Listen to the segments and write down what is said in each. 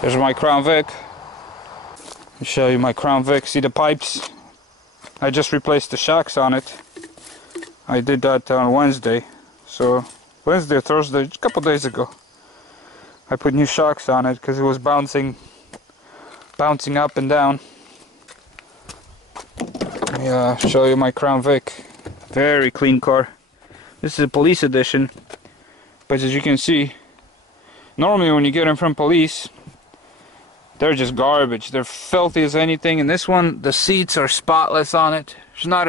There's my Crown Vic. Let me show you my Crown Vic. See the pipes? I just replaced the shocks on it. I did that on Wednesday. So Wednesday or Thursday, a couple days ago. I put new shocks on it because it was bouncing up and down. Let me show you my Crown Vic. Very clean car. This is a police edition. But as you can see, normally when you get them from police, they're just garbage. They're filthy as anything. And this one, the seats are spotless on it. There's not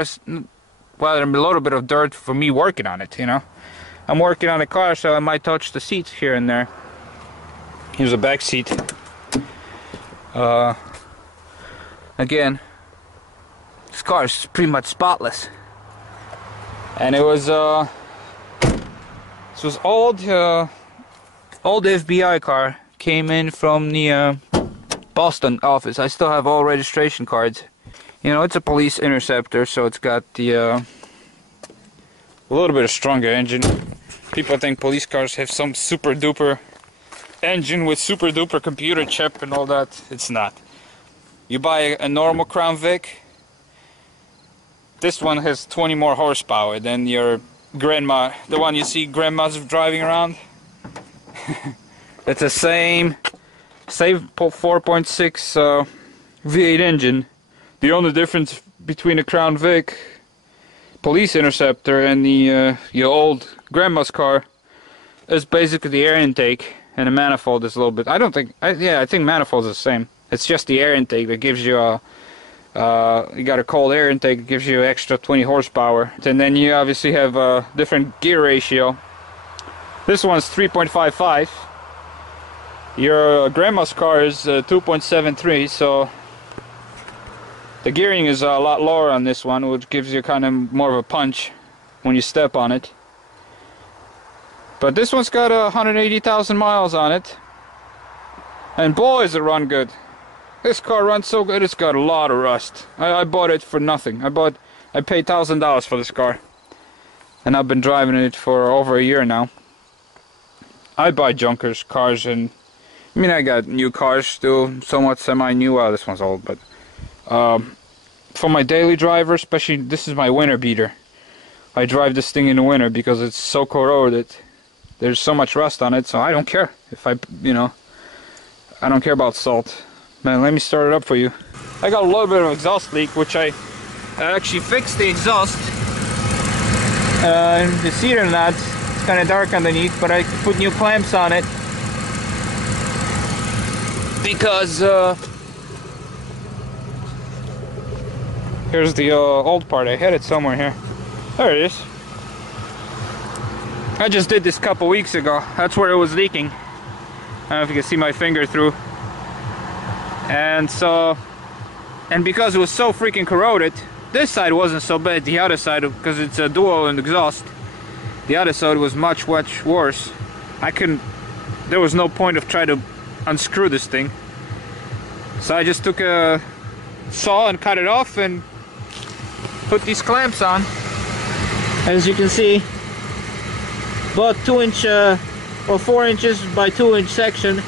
well, there's a little bit of dirt for me working on it, you know. I'm working on a car, so I might touch the seats here and there. Here's a back seat. Again, this car is pretty much spotless. And it was this was old FBI car. Came in from the Boston office. I still have all registration cards. You know, it's a police interceptor, so it's got the a little bit of stronger engine. People think police cars have some super duper engine with super duper computer chip and all that. It's not. You buy a normal Crown Vic, this one has 20 more horsepower than your grandma, the one you see grandmas driving around. It's the same 4.6 V8 engine. The only difference between a Crown Vic police interceptor and the your old grandma's car is basically the air intake, and the manifold is a little bit. I think manifold is the same. It's just the air intake that gives you a you got a cold air intake that gives you extra 20 horsepower, and then you obviously have a different gear ratio. This one's 3.55. Your grandma's car is 2.73, so the gearing is a lot lower on this one, which gives you kind of more of a punch when you step on it. But this one's got 180,000 miles on it, and boy, does it run good. This car runs so good. It's got a lot of rust. I bought it for nothing. I paid $1,000 for this car, and I've been driving it for over a year now. I buy junkers cars, and I mean, I got new cars still, somewhat semi-new. Well, this one's old, but for my daily driver, especially, this is my winter beater. I drive this thing in the winter because it's so corroded. There's so much rust on it, so I don't care if I don't care about salt. Man, let me start it up for you. I got a little bit of exhaust leak, which I actually fixed the exhaust. You see it or not, it's kind of dark underneath, but I put new clamps on it because here's the old part. I had it somewhere here. There it is. I just did this a couple weeks ago. That's where it was leaking. I don't know if you can see my finger through. And because it was so freaking corroded, this side wasn't so bad. The other side, because it's a dual and exhaust, the other side was much worse. There was no point of trying to unscrew this thing. So I just took a saw and cut it off and put these clamps on. As you can see, about 2-inch or 4 inches by 2-inch section.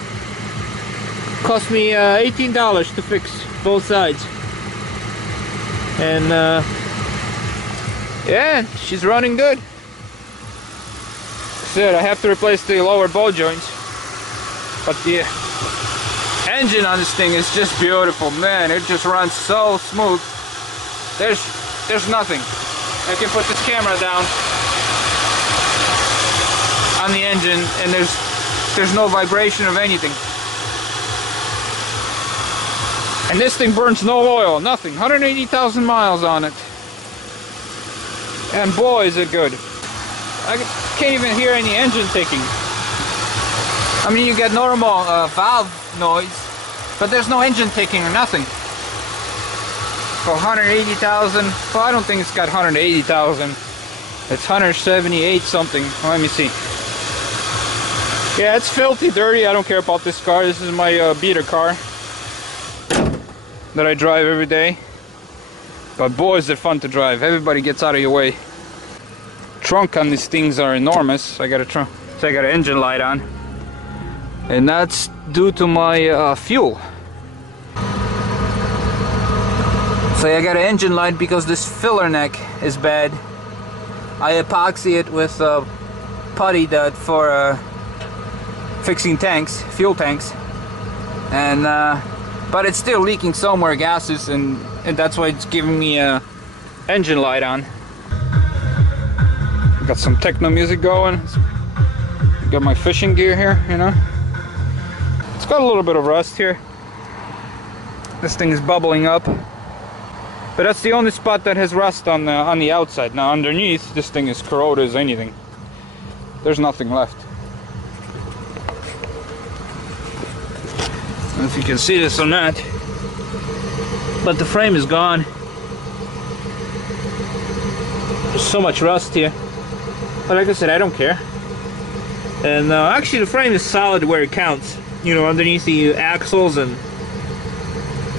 Cost me $18 to fix both sides. And yeah, she's running good. I have to replace the lower ball joints, but the engine on this thing is just beautiful. Man, it just runs so smooth. There's nothing. I can put this camera down on the engine and there's no vibration of anything. And this thing burns no oil, nothing. 180,000 miles on it. And boy, is it good. I can't even hear any engine ticking. I mean, you get normal valve noise, but there's no engine ticking or nothing. For 180,000, well, I don't think it's got 180,000. It's 178 something. Let me see. Yeah, it's filthy dirty. I don't care about this car. This is my beater car that I drive every day. But boy, is it fun to drive. Everybody gets out of your way. Trunk on these things are enormous. I got a trunk, so I got an engine light on, and that's due to my fuel. So I got an engine light because this filler neck is bad. I epoxy it with putty that for fixing tanks, fuel tanks, and but it's still leaking somewhere gases, and that's why it's giving me a engine light on. Got some techno music going. Got my fishing gear here, you know. It's got a little bit of rust here. This thing is bubbling up. But that's the only spot that has rust on the outside. Now underneath, this thing is corroded as anything. There's nothing left. I don't know if you can see this or not, but the frame is gone. There's so much rust here. But like I said, I don't care. And actually the frame is solid where it counts. You know, underneath the axles, and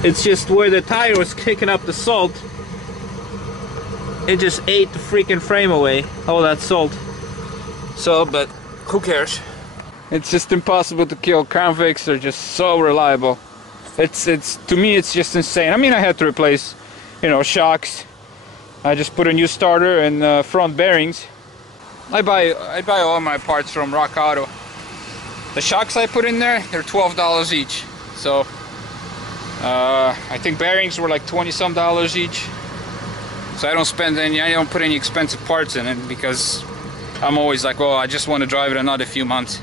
it's just where the tire was kicking up the salt, it just ate the freaking frame away, all that salt. So, but who cares? It's just impossible to kill. Crown Vics are just so reliable. It's to me it's just insane. I mean, I had to replace, you know, shocks. I just put a new starter and front bearings. I buy all my parts from Rock Auto. The shocks I put in there, they're $12 each. So I think bearings were like $20-some each. So I don't put any expensive parts in it because I'm always like, well, I just want to drive it another few months.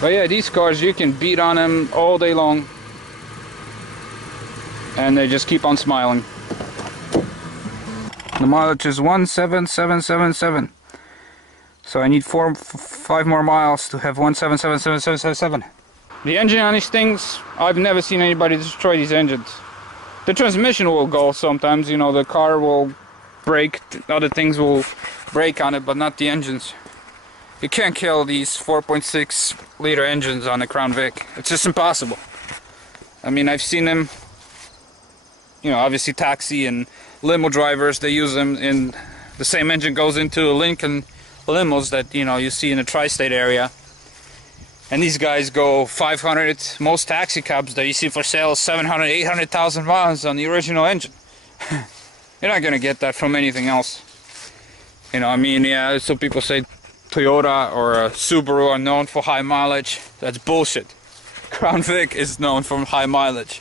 But yeah, these cars, you can beat on them all day long and they just keep on smiling. The mileage is 17777. So I need 5 more miles to have 1777777. The engine on these things, I've never seen anybody destroy these engines. The transmission will go sometimes, you know, the car will break, other things will break on it, but not the engines. You can't kill these 4.6 liter engines on the Crown Vic. It's just impossible. I mean, I've seen them, you know, obviously taxi and limo drivers, they use them in, the same engine goes into a Lincoln limos that, you know, you see in the tri-state area. And these guys go 500, most taxi cabs that you see for sale, 700, 800,000 miles on the original engine. You're not gonna get that from anything else. You know, I mean, yeah, some people say Toyota or Subaru are known for high mileage. That's bullshit. Crown Vic is known for high mileage.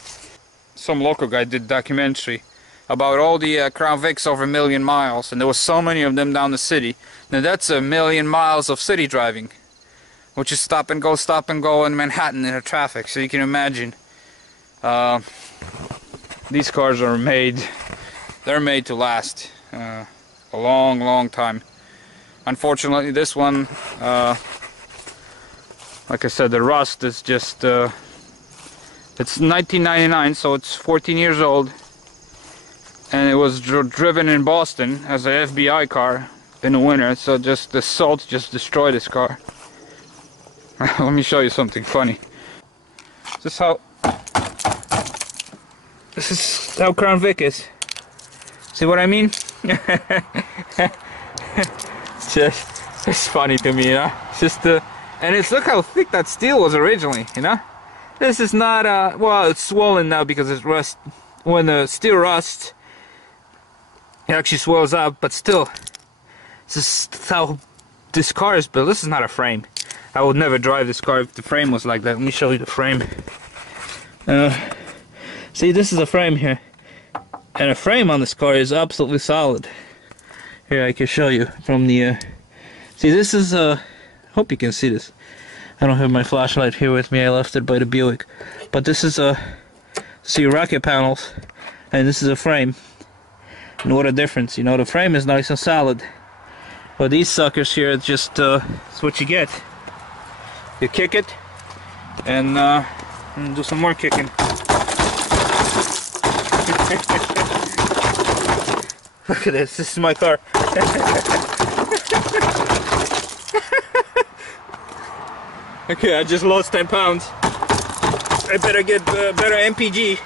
Some local guy did a documentary about all the Crown Vics over 1 million miles, and there was so many of them down the city. Now that's 1 million miles of city driving, which is stop and go in Manhattan in the traffic. So you can imagine, these cars are made, they're made to last a long time. Unfortunately, this one, like I said, the rust is just, it's 1999, so it's 14 years old. And it was driven in Boston as an FBI car in the winter, so just the salt just destroyed this car. Let me show you something funny. This is how Crown Vic is. See what I mean? It's funny to me, you know. It's just and it's, look how thick that steel was originally, you know. This is not well, it's swollen now because it's rust. When the steel rusts, it actually swells up, but still, this is how this car is built. This is not a frame. I would never drive this car if the frame was like that. Let me show you the frame. See, this is a frame here, and the frame on this car is absolutely solid. Here, I can show you from the. See, this is hope you can see this. I don't have my flashlight here with me. I left it by the Buick. But this is see rocket panels, and this is a frame. And what a difference, you know. The frame is nice and solid, but these suckers here, it's just it's what you get. You kick it, and do some more kicking. Look at this. This is my car. Okay, I just lost 10 pounds. I better get better MPG.